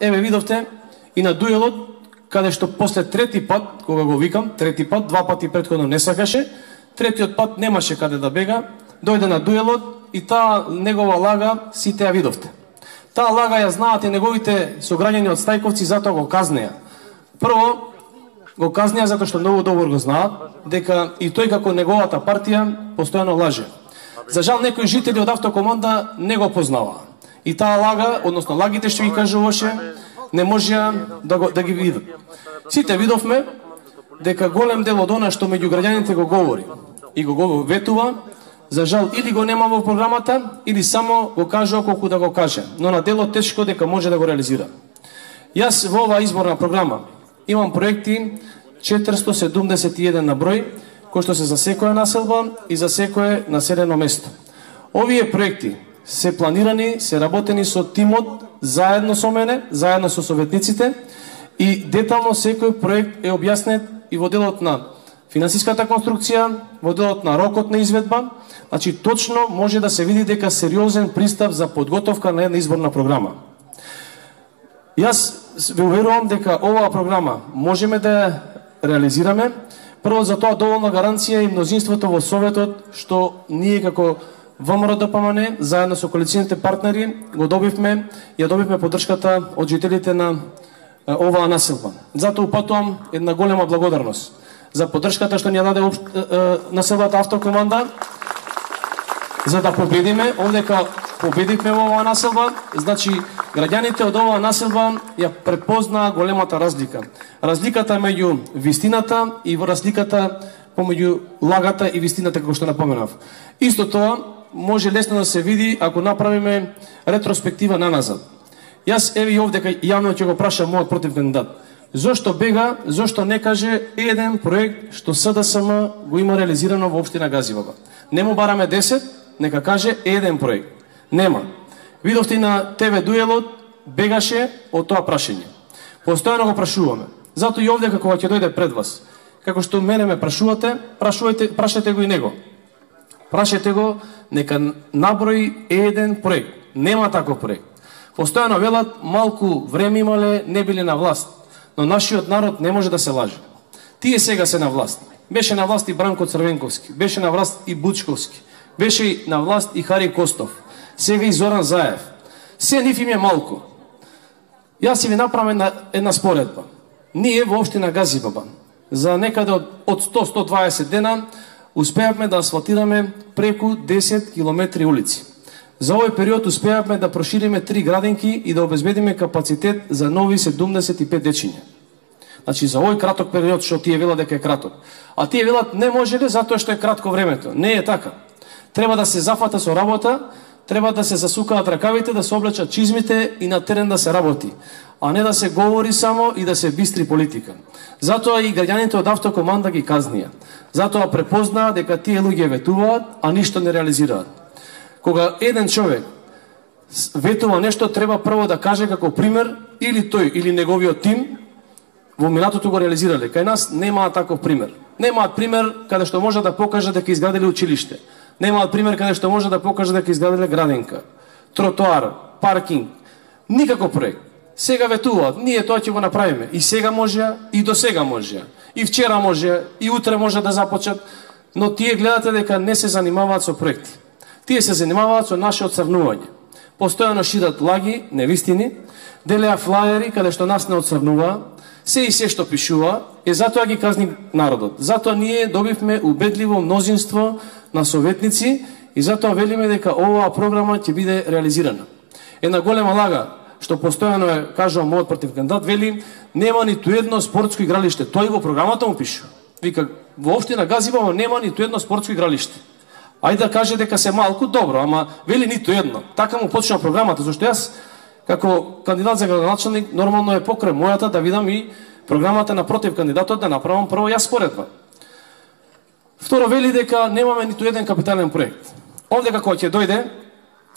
Еве видовте и на дуелот, каде што после трети пат, кога го викам, трети пат, два пати претходно не сакаше, третиот пат немаше каде да бега, дојде на дуелот и таа негова лага сите ја видовте. Таа лага ја знаат и неговите сограѓани од Стајковци, затоа го казнеа. Прво, го казнеа затоа што многу добро го знаат, дека и тој како неговата партија постојано лаже. За жал, некои жители од Автокоманда не го познаваа. И таа лага, односно лагите што ги кажуваше, не можеа да ги видат. Сите видовме дека голем дел од она што меѓу граѓаните го говори и го ветува, за жал или го нема во програмата, или само го кажува колку да го каже, но на дело тешко дека може да го реализира. Јас во оваа изборна програма имам проекти 471 на број, кои што се за секоја населба и за секое населено место. Овие проекти се планирани, се работени со тимот, заедно со мене, заедно со советниците, и детално секој проект е објаснет и во делот на финансиската конструкција, во делот на рокот на изведба. Значи, точно може да се види дека сериозен пристап за подготовка на една изборна програма. Јас ве уверувам дека оваа програма можеме да ја реализираме. Прво, за тоа доволна гаранција и мнозинството во Советот, што ние како ВМРО-ДПМН, заедно со коалиционите партнери, ја добивме поддршката од жителите на оваа населба. Затоа упатувам една голема благодарност за поддршката што ни ја даде населбата Автокоманда, за да победиме. Овдека победивме во оваа населба, значи граѓаните од оваа населба ја препознаа големата разлика. Разликата меѓу вистината и разликата помеѓу лагата и вистината, како што напоменав. Исто тоа може лесно да се види ако направиме ретроспектива наназад. Јас еве и овдека јавно ќе го прашам мојот противкандидат. Зошто бега, зошто не каже еден проект што СДСМ го има реализирано во општина Газиваба? Не му бараме 10, нека каже еден проект. Нема. Видовте и на ТВ дуелот, бегаше од тоа прашање. Постојано го прашуваме. Затоа и овдека кога ќе дојде пред вас, како што мене ме прашувате, прашајте го и него. Прашајте го, нека наброи еден проект. Нема таков проект. Постојано велат, малку време имале, не биле на власт. Но нашиот народ не може да се лаже. Тие сега се на власт. Беше на власт и Бранко Црвенковски, беше на власт и Бучковски, беше на власт и Хари Костов, сега и Зоран Заев. Се нив им е малку. Јас си ви направам една споредба. Ние во општина Газибаба за некаде од 100-120 дена успеавме да асфалтираме преку 10 километри улици. За овој период успеавме да прошириме 3 градинки и да обезбедиме капацитет за нови 75 дечиња. Значи, за овој краток период, што тие велат дека е краток. А тие велат не можеле затоа што е кратко времето. Не е така. Треба да се зафата со работа, треба да се засукаат ракавите, да се облечат чизмите и на терен да се работи. А не да се говори само и да се бистри политика. Затоа и граѓаните од Автокоманда ги казнија. Затоа препознаа дека тие луѓе ветуваат, а ништо не реализираат. Кога еден човек ветува нешто, треба прво да каже како пример или тој, или неговиот тим во минатото го реализирале. Кај нас немаат таков пример. Немаат пример каде што може да покаже дека изградиле училиште. Немаат пример каде што може да покаже дека изградиле градинка, тротоар, паркинг. Никаков проект. Сега ветуваат, ние тоа ќе го направиме. И сега може, и до сега може. И вчера може, и утре може да започнат. Но тие гледате дека не се занимаваат со проекти. Тие се занимаваат со наше оцрнување. Постојано шират лаги, невистини, делеа флаери каде што нас не оцрнуваа, се и се што пишува, затоа ги казни народот. Затоа ние добивме убедливо мнозинство на советници и затоа велиме дека оваа програма ќе биде реализирана. Една голема лага, што постојано е, кажувам, мојот противкандидат, вели, нема ниту едно спортско игралиште. Тој во програмата му пишува. Вика, во општина Газибаба нема ниту едно спортско игралиште. Ајде да каже дека се малку, добро, ама вели ниту едно. Така му почнува програмата, зашто јас, како кандидат за градоначалник, нормално е покрај мојата да видам и програмата на против кандидатот, да направам прво јас споредба. Второ, вели дека немаме ниту еден капитален проект. Овдека кога ќе дојде,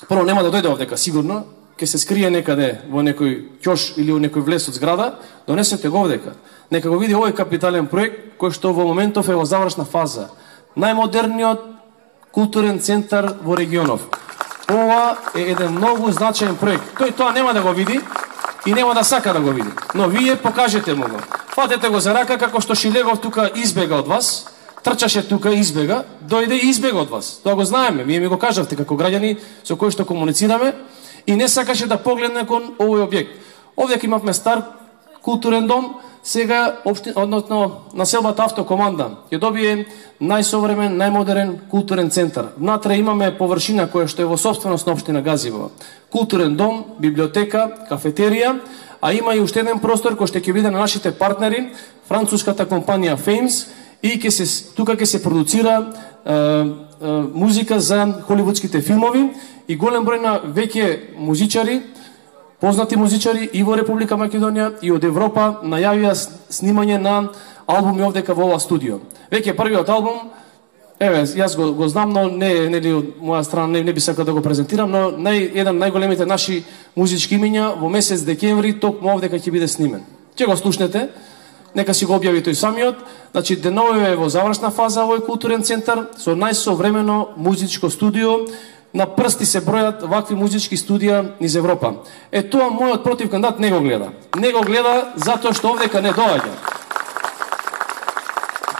прво нема да дојде овдека, сигурно, ќе се скрие некаде во некој ќош или во некој влез од зграда, донесете го овдека. Нека го види овој капитален проект, кој што во моментов е во завршна фаза. Најмодерниот културен центар во регионов. Ова е еден многу значаен проект. Тој тоа нема да го види, и нема да сака да го види. Но вие покажете му го. Фатете го за рака како што Шилегов тука избега од вас, трчаше тука, избега, дојде и избега од вас. Тоа го знаеме, вие ми го кажавте како граѓани со кои што комуницираме и не сакаше да погледне кон овој објект. Овде имавме стар културен дом, сега односно населбата Автокоманда ќе добие најсовремен, најмодерен културен центар. Внатре имаме површина која што е во собственост на општина Газивова. Културен дом, библиотека, кафетерија, а има и уште еден простор кој што ќе биде на нашите партнери, француската компанија Fames, и тука ќе се продуцира музика за холивудските филмови и голем број на веќе музичари, познати музичари и во Република Македонија и од Европа најавија снимање на албуми овдека во ова студио. Веќе првиот албум, јас го знам, но не нели од моја страна не би сакал да го презентирам, но еден најголемите наши музички имиња во месец декември токму овдека ќе биде снимен. Ќе го слушнете, нека си го објави тој самиот. Значи, деновиве е во завршна фаза овој културен центар со најсовремено музичко студио. На прсти се бројат вакви музички студија низ Европа. Тоа мојот против кандидат не го гледа. Не го гледа затоа што овдека не доаѓа.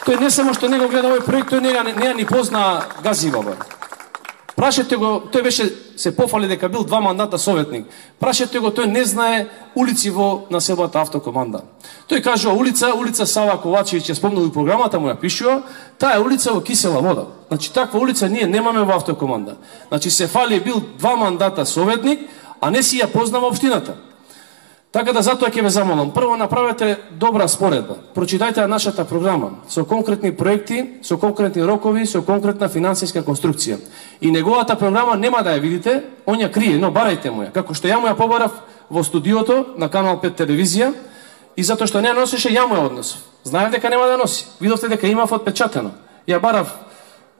Тој не само што не го гледа овој проект, тој не ни позна Газивова. Прашете го, тој беше се пофали дека бил 2 мандата советник. Прашете го, тој не знае улици во населбата Автокоманда. Тој кажува улица Сава Ковачевиќ, ја спомнал и програмата му ја пишува, таа е улица во кисела вода. Значи таква улица ние немаме во Автокоманда. Значи се фали бил 2 мандата советник, а не си ја познава општината. Така да затоа ќе ве замолам, прво направете добра споредба. Прочитајте нашата програма со конкретни проекти, со конкретни рокови, со конкретна финансиска конструкција. И неговата програма нема да ја видите, он ја крие, но барајте му ја. Како што ја му ја побарав во студиото на Канал 5 телевизија и затоа што не носеше, ја му ја однесов. Знаев дека нема да носи. Видовте дека имав отпечатено. Ја барав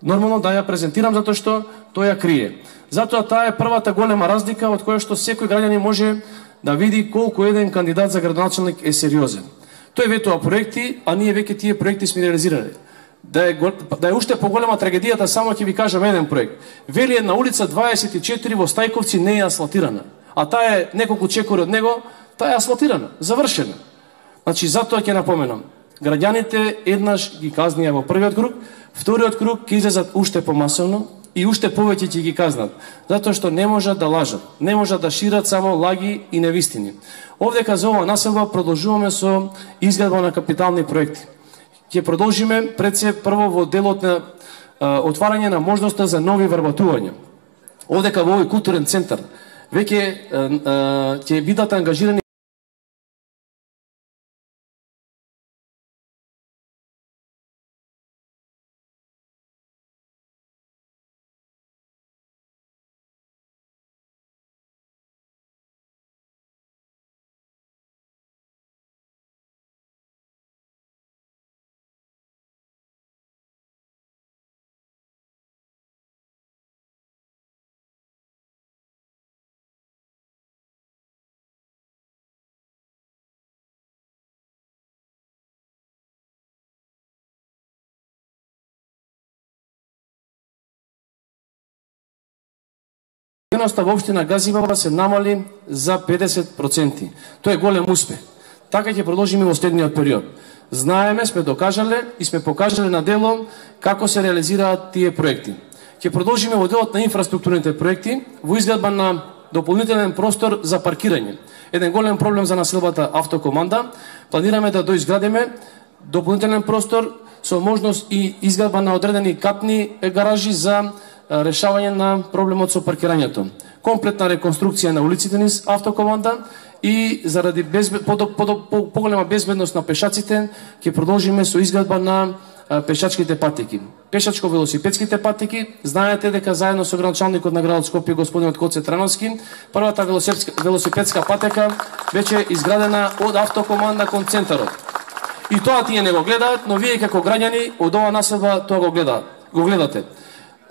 нормално да ја презентирам затоа што тој ја крие. Затоа таа е првата голема разлика од која што секој граѓанин може да види колку еден кандидат за градоначалник е сериозен. Тој ветува проекти, а ние веќе тие проекти сме реализирали. Да е уште поголема трагедијата, само ќе ви кажам еден проект. Вели една улица 24 во Стајковци не е асфалтирана, а таа е неколку чекори од него, таа е асфалтирана, завршена. Значи затоа ќе напоменам, граѓаните еднаш ги казнија во првиот круг, вториот круг ќе излезат уште помасовно и уште повеќе ќе ги казнат, затоа што не можат да лажат, не можат да шират само лаги и невистини. Овдека за ова населба продолжуваме со изградба на капитални проекти. Ќе продолжиме пред се прво во делот на отварање на можноста за нови вработувања. Овдека во овој културен центар веќе ќе бидат ангажирани Заposleноста во општина Газивова се намали за 50%. Тоа е голем успех. Така ќе продолжиме во следниот период. Знаеме, сме докажале и сме покажале на дело како се реализираат тие проекти. Ќе продолжиме во делот на инфраструктурните проекти, во изградба на дополнителен простор за паркирање. Еден голем проблем за населбата Автокоманда. Планираме да доизградиме дополнителен простор со можност и изградба на одредени катни гаражи за решавање на проблемот со паркирањето. Комплетна реконструкција на улиците низ Автокоманда и заради поголема безбедност на пешаците ќе продолжиме со изградба на пешачките патеки. Пешачко-велосипедските патеки, знаете дека заедно со градоначалникот на градот Скопје господинот Коце Трановски, првата велосипедска патека веќе изградена од Автокоманда кон центарот. И тоа тие не го гледаат, но вие како граѓани од ова населба тоа го гледате.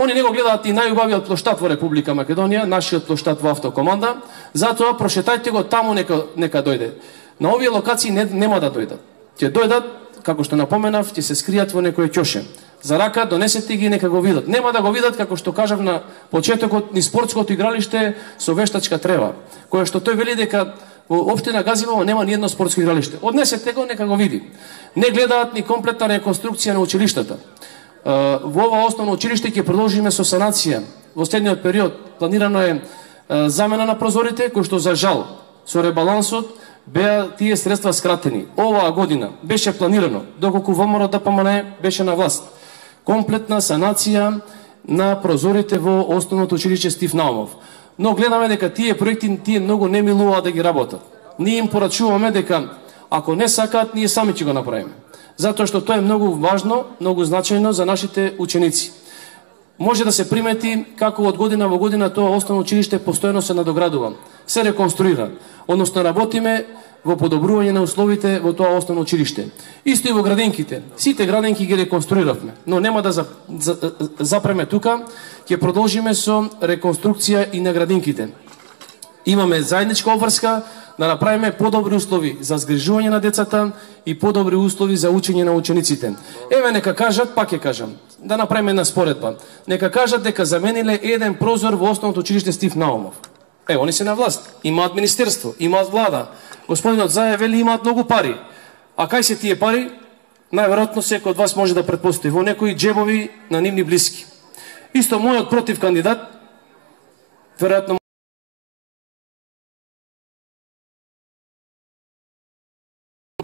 Они не го гледаат и најубавиот плоштад во Република Македонија, нашиот плоштад во Автокоманда, затоа прошетајте го таму, нека дојде. На овие локации нема да дојдат. Ќе дојдат, како што напоменав, ќе се скријат во некој ќоше. За рака донесете ги, нека го видат. Нема да го видат, како што кажав на почетокот, ни спортското игралиште со вештачка трева, која што тој вели дека во општина Газивово нема ни едно спортско игралиште. Однесете го, нека го види. Не гледаат ни комплетна реконструкција на училиштата. Во ова основно училиште ќе продолжиме со санација. Во следниот период планирано е замена на прозорите, кој што за жал со ребалансот беа тие средства скратени. Оваа година беше планирано, доколку ВМРО ДПМН беше на власт, комплетна санација на прозорите во основното училиште Стив Наумов. Но гледаме дека тие проекти тие многу не милуваат да ги работат. Ние им порачуваме дека ако не сакаат, ние сами ќе го направиме. Затоа што тоа е многу важно, многу значајно за нашите ученици. Може да се примети како од година во година тоа основно училиште постојано се надоградува, се реконструира, односно работиме во подобрување на условите во тоа основно училиште. Исто и во градинките. Сите градинки ги реконструиравме, но нема да запреме тука, ќе продолжиме со реконструкција и на градинките. Имаме заедничка обврска да направиме подобри услови за згрижување на децата и подобри услови за учење на учениците. Еве нека кажат, пак ќе кажам, да направиме една споредба. Нека кажат дека замениле еден прозор во основното училиште Стив Наумов. Они се на власт, имаат министерство, имаат влада. Господинот Заев вели имаат многу пари. А кај се тие пари? Најверојатно секој од вас може да претпостави во некои џебови на нивни блиски. Исто мојот против кандидат, веројатно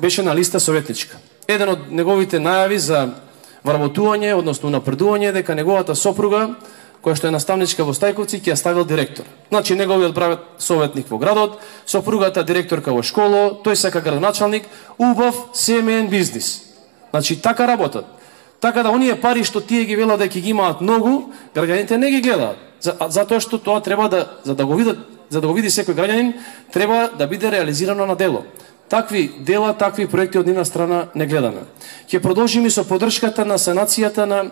беше на листа советничка. Еден од неговите најави за вработување, односно напредување, дека неговата сопруга, која што е наставничка во Стајковци, ќе ја ставил директор. Значи, неговиот брат советник во градот, сопругата директорка во школа, тој сака градоначалник, убав семеен бизнис. Значи, така работат. Така да оние пари што тие ги велат дека ги имаат многу, граѓаните не ги гледаат. Затоа што тоа треба за да го види секој граѓанин, треба да биде реализирано на дело. Такви дела, такви проекти од нивна страна не гледаме. Ќе продолжиме со поддршката на санацијата на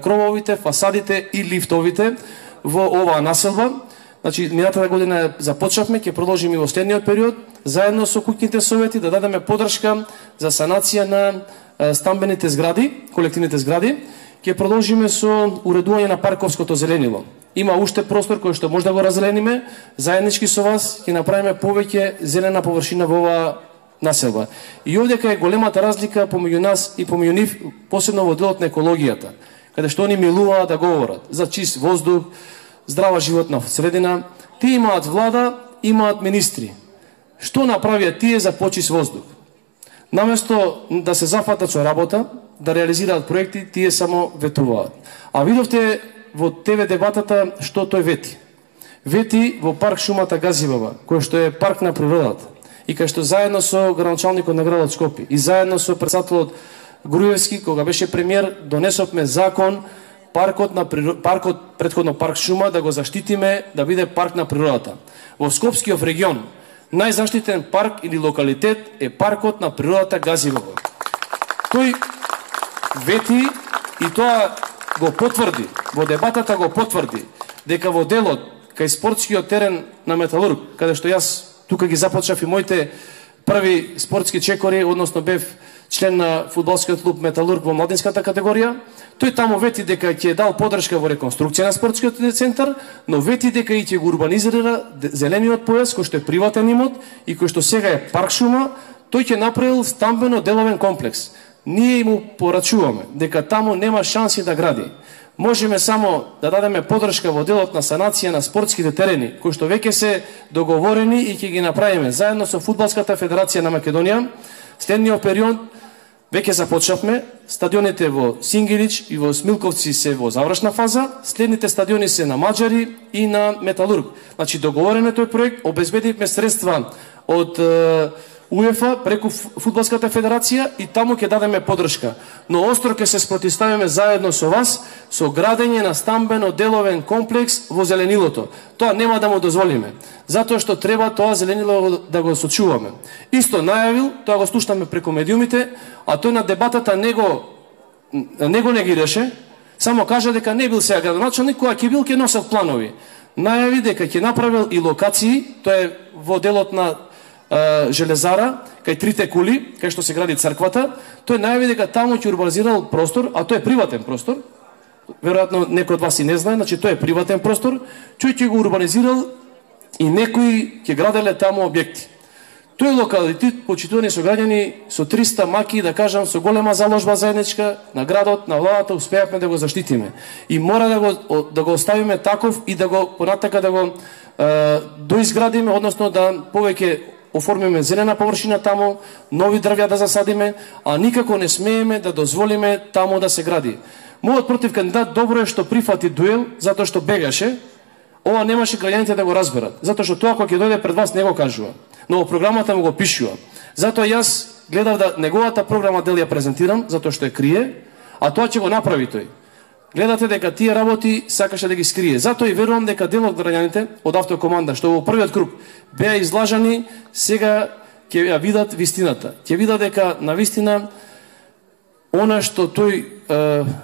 крововите, фасадите и лифтовите во оваа населба. Значи, минатата година започнавме, ќе продолжиме во следниот период, заедно со куќните совети да дадеме поддршка за санација на стамбените згради, колективните згради. Ќе продолжиме со уредување на парковското зеленило. Има уште простор кој што може да го разелениме, заеднички со вас ќе направиме повеќе зелена површина во оваа населба. И овдека е големата разлика помеѓу нас и помеѓу нив, посебно во делот на екологијата, каде што они милуваат да говорат за чист воздух, здрава животна средина. Тие имаат влада, имаат министри. Што направија тие за почист воздух? Наместо да се зафатат со работа, да реализираат проекти, тие само ветуваат. А видовте во ТВ дебатата што тој вети. Вети во парк шумата Газивово, кој што е парк на природата, и кај што заедно со градоначалникот на градот Скопје и заедно со претседателот Груевски, кога беше премиер, донесовме закон паркот претходно парк шума да го заштитиме да биде парк на природата. Во Скопскиот регион најзаштитен парк или локалитет е паркот на природата Газивово. Тој вети и тоа го потврди, во дебатата го потврди, дека во делот кај спортскиот терен на Металург, каде што јас тука ги започнав и моите први спортски чекори, односно бев член на фудбалскиот клуб Металург во младинската категорија, тој таму вети дека ќе дал поддршка во реконструкција на спортскиот центар, но вети дека и ќе го урбанизира зелениот појас, кој што е приватен имот и кој што сега е парк шума, тој ќе направил стамбено деловен комплекс. Ние му порачуваме дека таму нема шанси да гради. Можеме само да дадеме поддршка во делот на санација на спортските терени, кои што веќе се договорени и ќе ги направиме заедно со Фудбалската федерација на Македонија. Следниот период веќе започнавме, стадионите во Сингирич и во Смилковци се во завршна фаза, следните стадиони се на Маџари и на Металург. Значи договорен е тој проект, обезбедивме средства од УЕФА преку Фудбалската федерација и таму ќе дадеме поддршка. Но остро ќе се спротивставиме заедно со вас со градење на стамбено деловен комплекс во зеленилото. Тоа нема да му дозволиме, затоа што треба тоа зеленило да го сочуваме. Исто најавил, тоа го слушнаме преку медиумите, а тој на дебатата не го негираше, само кажа дека не бил сега градоначалник, кога ќе бил ќе носел планови. Најави дека ќе направил и локации, тоа е во делот на Железара, кај трите кули, кај што се гради црквата, тој најави дека таму ќе урбанизирал простор, а тој е приватен простор. Веројатно некој од вас и не знае, значи тој е приватен простор, тој ќе го урбанизирал и некои ќе граделе таму објекти. Тој локалитет, почитувани сограѓани, со 300 маки, да кажам, со голема заложба заедничка на градот, на владата, успеавме да го заштитиме. И мора да го оставиме таков и да го понатака да го доизградиме, односно да повеќе оформиме зелена површина таму, нови дрвја да засадиме, а никако не смееме да дозволиме таму да се гради. Мојот против кандидат добро е што прифати дуел, затоа што бегаше. Ова немаше граѓаните да го разберат, затоа што тоа кога ќе дојде пред вас не го кажува, но во програмата му го пишува. Затоа јас гледав да неговата програма дел ја презентирам, затоа што ја крие, а тоа ќе го направи тој. Гледате дека тие работи сакаше да ги скрие. Затоа и верувам дека дел од граѓаните од Автокоманда што во првиот круг беа излажани, сега ќе ја видат вистината. Ќе видат дека на вистина она што тој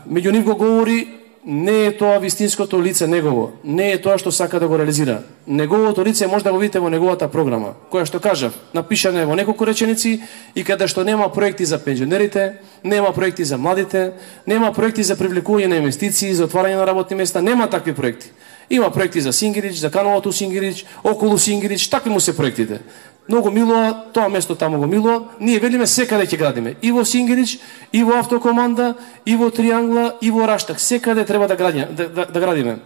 меѓу нив го говори не е тоа вистинското лице негово, не е тоа што сака да го реализира. Неговото лице може да го видите во неговата програма, која што кажав, напишана е во неколку реченици и каде што нема проекти за пензионерите, нема проекти за младите, нема проекти за привлекување на инвестиции, за отварање на работни места, нема такви проекти. Има проекти за Сингирич, за каналото Сингирич, околу Сингирич, такви му се проектите. Многу милува, тоа место таму го милува. Ние велиме секаде ќе градиме. И во Сингирич, и во Автокоманда, и во Триангла, и во Раштак. Секаде треба да градиме.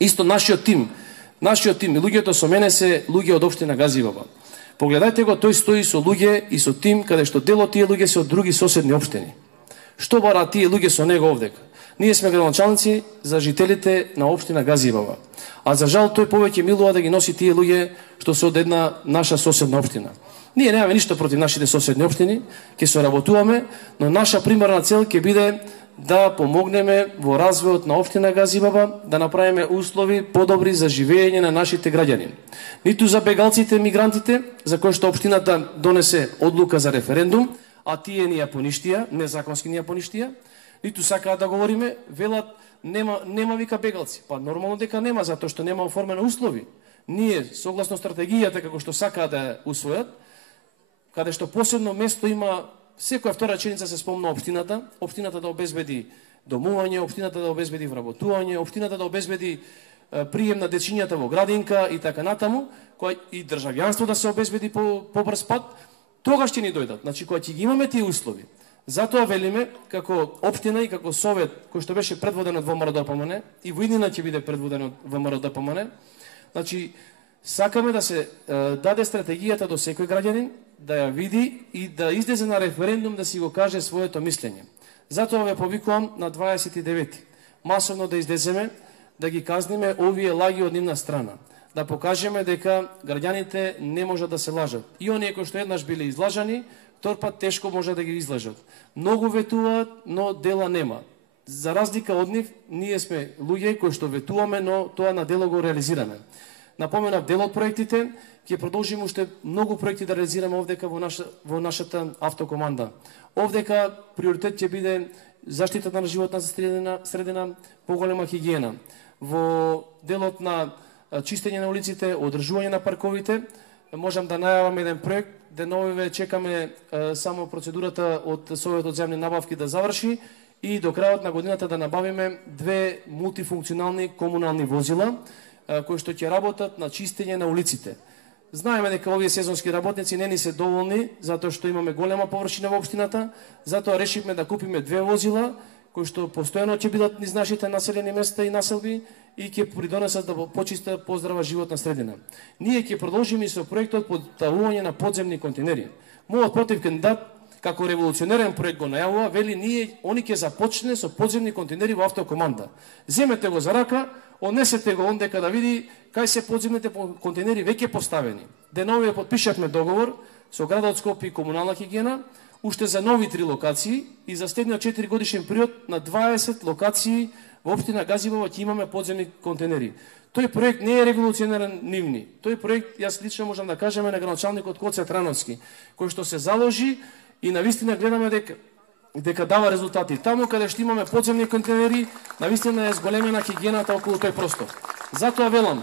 Исто нашиот тим и луѓето со мене се луѓе од општина Газиваба. Погледајте го, тој стои со луѓе и со тим каде што дел од тие луѓе се од други соседни општини. Што бараат тие луѓе со него овдека? Ние сме градоначалници за жителите на општина Газиваба. А за жал тој повеќе милува да ги носи тие луѓе што се од една наша соседна општина. Ние немаме ништо против нашите соседни општини, ќе соработуваме, но наша примарна цел ќе биде да помогнеме во развојот на општина Газиваба, да направиме услови подобри за живење на нашите граѓани. Ниту за бегалците, мигрантите, за кои што општината донесе одлука за референдум, а тие ни ја поништија, незаконски ни ја поништија, ниту сакаат да говориме, велат нема вика бегалци. Па нормално дека нема, затоа што нема оформени услови. Ние, согласно стратегијата како што сакаат да ја усвојат, каде што посебно место има, секоја втора реченица се спомна општината да обезбеди домување, општината да обезбеди вработување, општината да обезбеди прием на дечињата во градинка и така натаму, кој и државјанство да се обезбеди по брз пат, тогаш ќе ни дојдат. Значи, кога ќе ги имаме тие услови. Затоа велиме, како општина и како совет, кој што беше предводен од ВМРО-ДПМН, и во иднина ќе биде предводен од ВМРО-ДПМН, значи, сакаме да се даде стратегијата до секој граѓанин, да ја види и да излезе на референдум да си го каже своето мислење. Затоа ве повикувам на 29-ти. Масовно да излеземе, да ги казниме овие лаги од нивна страна. Да покажеме дека граѓаните не можат да се лажат. И оние кои што еднаш биле излажани, втор пат тешко може да ги излажат. Многу ветуваат, но дела нема. За разлика од нив, ние сме луѓе кои што ветуваме, но тоа на дело го реализираме. Напоменав дел од проектите, ќе продолжиме уште многу проекти да реализираме овдека во нашата автокоманда. Овдека приоритет ќе биде заштитата на животна средина, поголема хигиена. Во делот на чистење на улиците, одржување на парковите, можам да најавам еден проект, деновиве чекаме само процедурата од Советот земни набавки да заврши и до крајот на годината да набавиме 2 мултифункционални комунални возила, кои што ќе работат на чистење на улиците. Знаеме дека овие сезонски работници не ни се доволни, затоа што имаме голема површина во општината, затоа решивме да купиме 2 возила, кои што постојано ќе бидат низ нашите населени места и населби и ќе придонесат да почиста поздрава животна средина. Ние ќе продолжиме и со проектот поставување на подземни контейнери. Мојот против кандидат, како револуционерен проект го најавува, вели они ќе започне со подземни контейнери во автокоманда. Земете го за рака, однесете го ондека да види кај се подземните контейнери веќе поставени. Деновиве подпишавме договор со градот Скопје и комунална хигиена, уште за нови 3 локации и за следниот 4 годишен период на 20 локации во општина Газиваба ќе имаме подземни контейнери. Тој проект не е револуционерен нивни. Тој проект, јас лично можам да кажем, на градоначалникот Коце Трановски, кој што се заложи и навистина гледаме дека дава резултати. Таму каде што имаме подземни контейнери, навистина е зголемена хигиената околу тој простор. Затоа велам,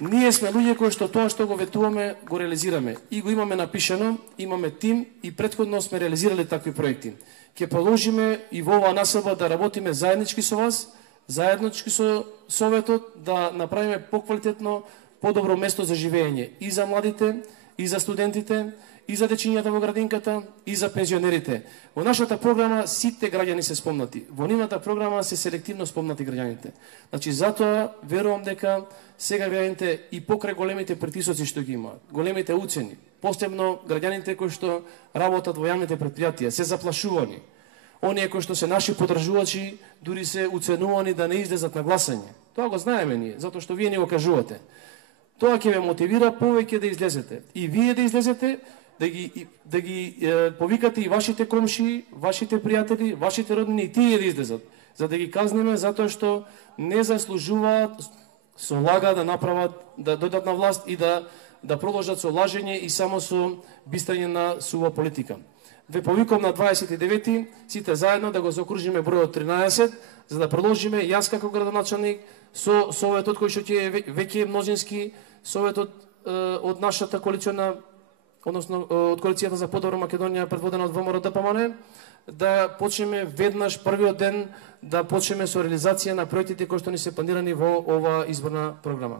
ние сме луѓе кои што тоа што го ветуваме, го реализираме. И го имаме напишано, имаме тим и претходно сме реализирали такви проекти. Ќе продолжиме и во оваа населба да работиме заеднички со вас, заеднички со Советот, да направиме поквалитетно, подобро место за живење и за младите, и за студентите, и за дечињата во градинката, и за пензионерите. Во нашата програма сите граѓани се спомнати. Во нивната програма се селективно спомнати граѓаните. Значи, затоа верувам дека сега граѓаните и покрај големите притисоци што ги имаат, големите уцени, посебно граѓаните кои што работат во јавните претпријатија, се заплашувани. Оние кои што се наши подржувачи, дури се уценувани да не излезат на гласање. Тоа го знаеме ние, затоа што вие ни го кажувате. Тоа ќе ве мотивира повеќе да излезете. И вие да излезете, да ги повикате и вашите комши, вашите пријатели, вашите роднини и тие да излезат, за да ги казнеме затоа што не заслужуваат со лага да направат, да дојдат на власт и да продолжат со лажење и само со бистрење на сува политика. Ве повикам на 29-ти, сите заедно да го заокружиме бројот 13, за да продолжиме јас како градоначалник со советот кој што ќе е веќе мнозински, советот од нашата коалициона, односно од коалицијата за подобра Македонија предводена од ВМРО ДПМН, да почнеме веднаш првиот ден да почнеме со реализација на проектите кои што ни се планирани во оваа изборна програма.